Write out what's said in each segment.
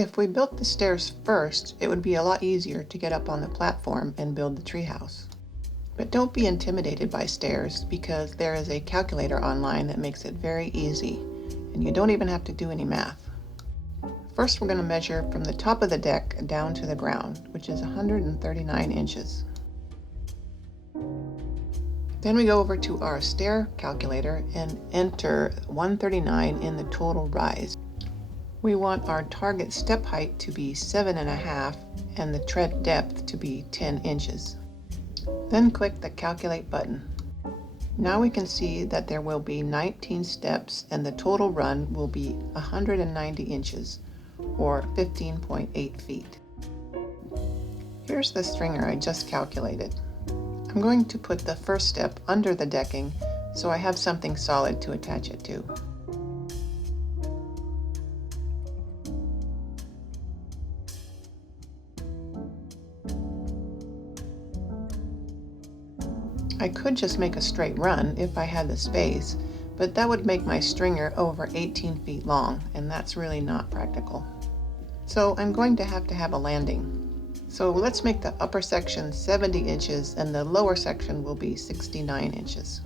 If we built the stairs first, it would be a lot easier to get up on the platform and build the treehouse. But don't be intimidated by stairs, because there is a calculator online that makes it very easy, and you don't even have to do any math. First, we're going to measure from the top of the deck down to the ground, which is 139 inches. Then we go over to our stair calculator and enter 139 in the total rise. We want our target step height to be 7.5 and the tread depth to be 10 inches. Then click the Calculate button. Now we can see that there will be 19 steps and the total run will be 190 inches, or 15.8 feet. Here's the stringer I just calculated. I'm going to put the first step under the decking so I have something solid to attach it to. I could just make a straight run if I had the space, but that would make my stringer over 18 feet long, and that's really not practical. So I'm going to have a landing. So let's make the upper section 70 inches and the lower section will be 69 inches.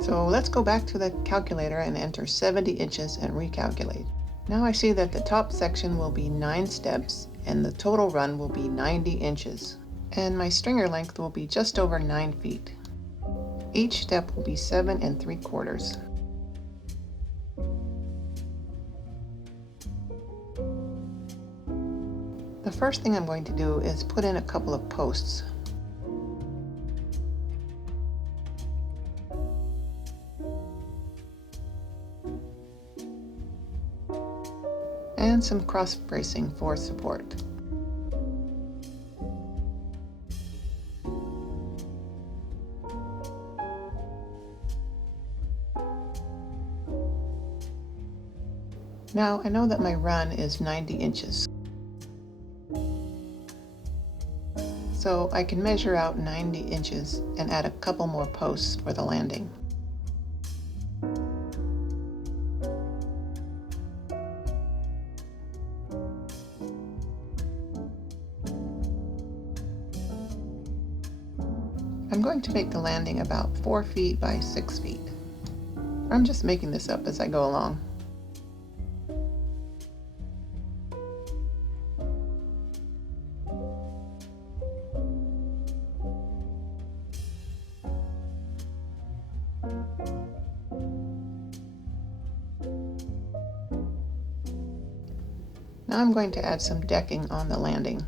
So let's go back to the calculator and enter 70 inches and recalculate. Now I see that the top section will be 9 steps and the total run will be 90 inches. And my stringer length will be just over 9 feet. Each step will be 7 3/4. The first thing I'm going to do is put in a couple of posts. And some cross bracing for support. Now I know that my run is 90 inches. So I can measure out 90 inches and add a couple more posts for the landing. I'm going to make the landing about 4 feet by 6 feet. I'm just making this up as I go along. Now I'm going to add some decking on the landing.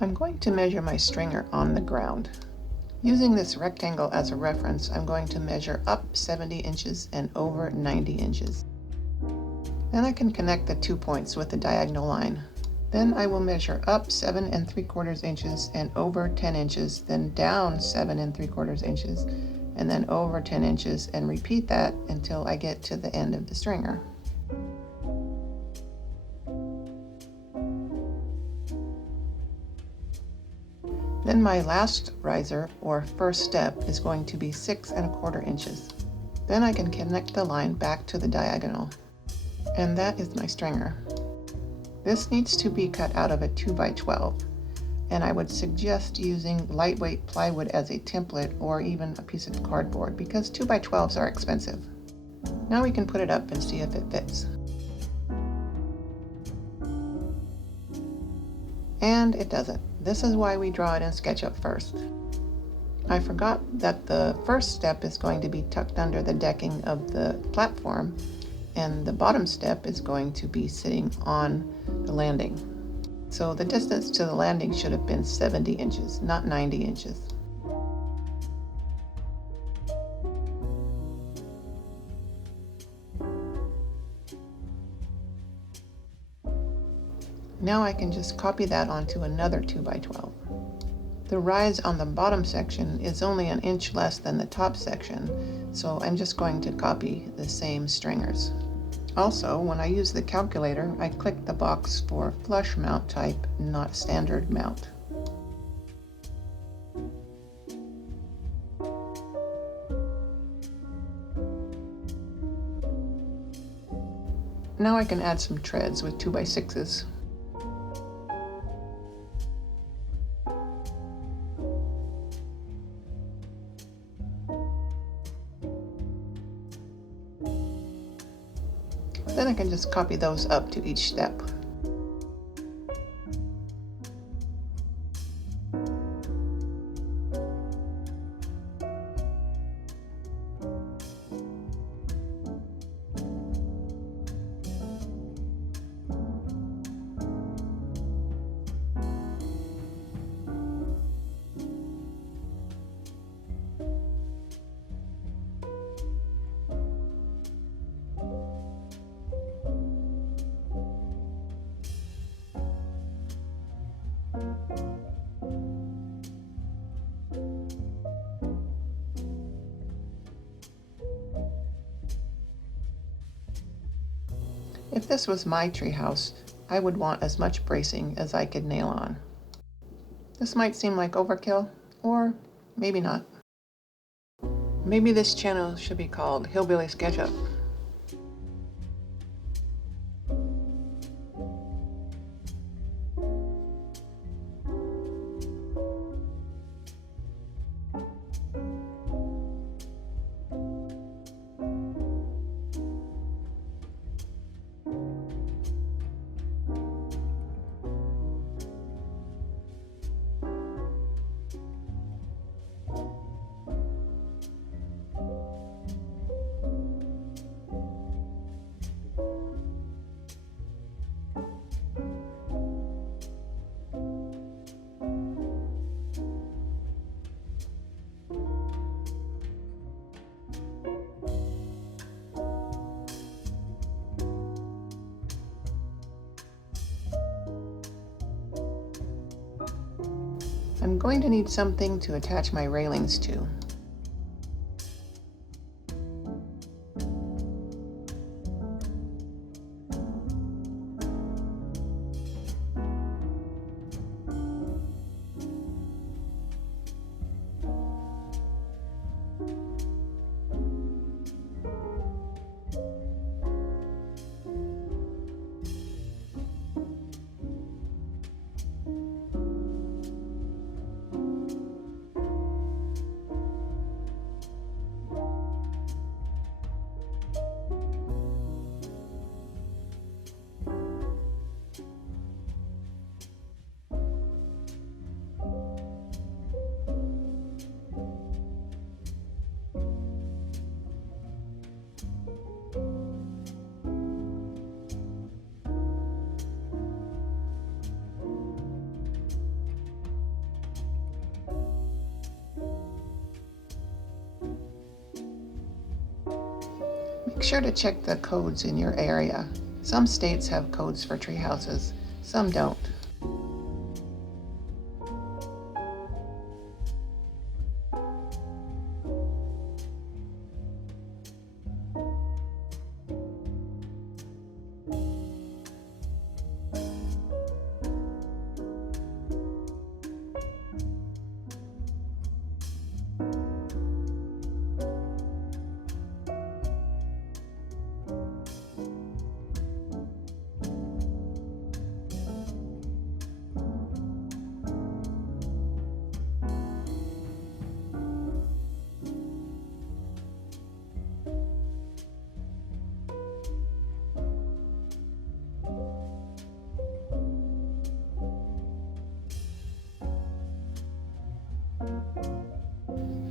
I'm going to measure my stringer on the ground. Using this rectangle as a reference, I'm going to measure up 70 inches and over 90 inches. Then I can connect the 2 points with the diagonal line. Then I will measure up 7 3/4 inches and over 10 inches, then down 7 3/4 inches, and then over 10 inches, and repeat that until I get to the end of the stringer. Then my last riser, or first step, is going to be 6 1/4 inches. Then I can connect the line back to the diagonal. And that is my stringer. This needs to be cut out of a 2x12, and I would suggest using lightweight plywood as a template or even a piece of cardboard, because 2x12s are expensive. Now we can put it up and see if it fits. And it doesn't. This is why we draw it in SketchUp first. I forgot that the first step is going to be tucked under the decking of the platform, and the bottom step is going to be sitting on the landing. So the distance to the landing should have been 70 inches, not 90 inches. Now I can just copy that onto another 2x12. The rise on the bottom section is only an inch less than the top section, so I'm just going to copy the same stringers. Also, when I use the calculator, I click the box for flush mount type, not standard mount. Now I can add some treads with 2x6s. Then I can just copy those up to each step. If this was my treehouse, I would want as much bracing as I could nail on. This might seem like overkill, or maybe not. Maybe this channel should be called Hillbilly Sketchup. I'm going to need something to attach my railings to. Make sure to check the codes in your area. Some states have codes for tree houses, some don't.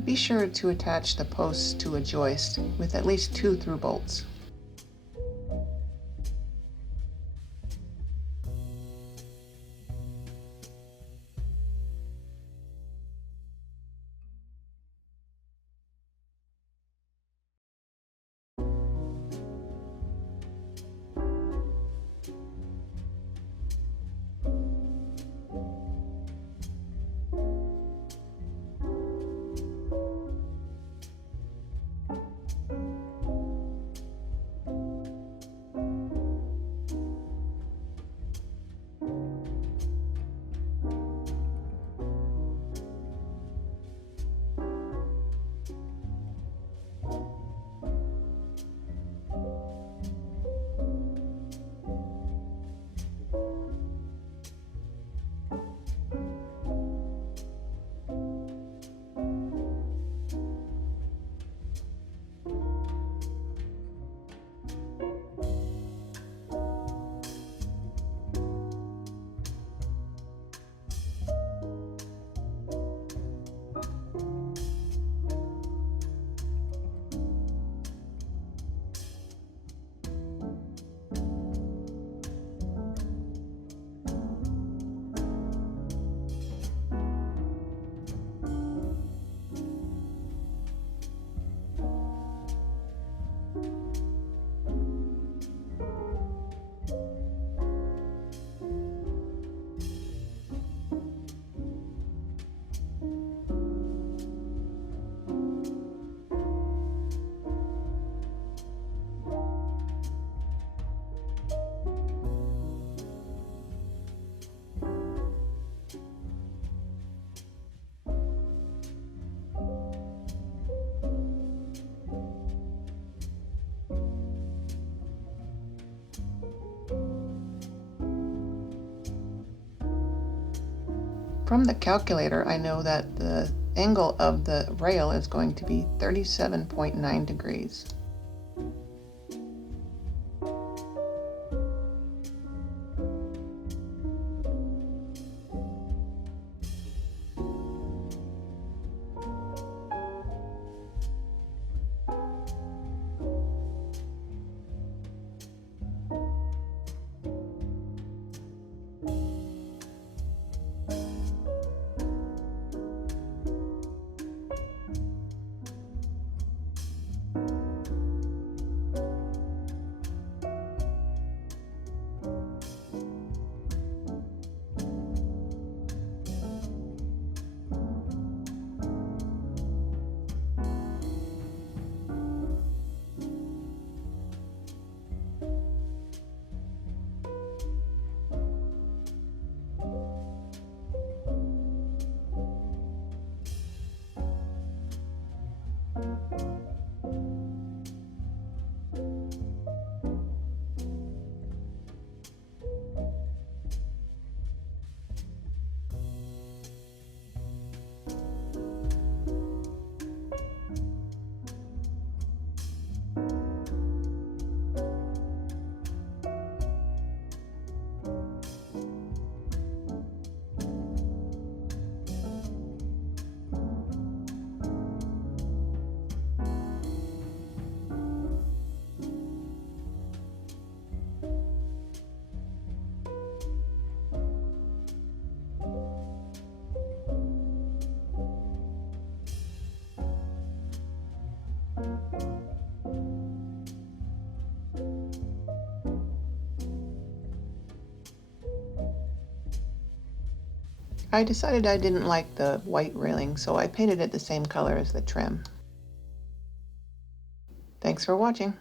Be sure to attach the posts to a joist with at least 2 through bolts. From the calculator, I know that the angle of the rail is going to be 37.9 degrees. I decided I didn't like the white railing, so I painted it the same color as the trim. Thanks for watching.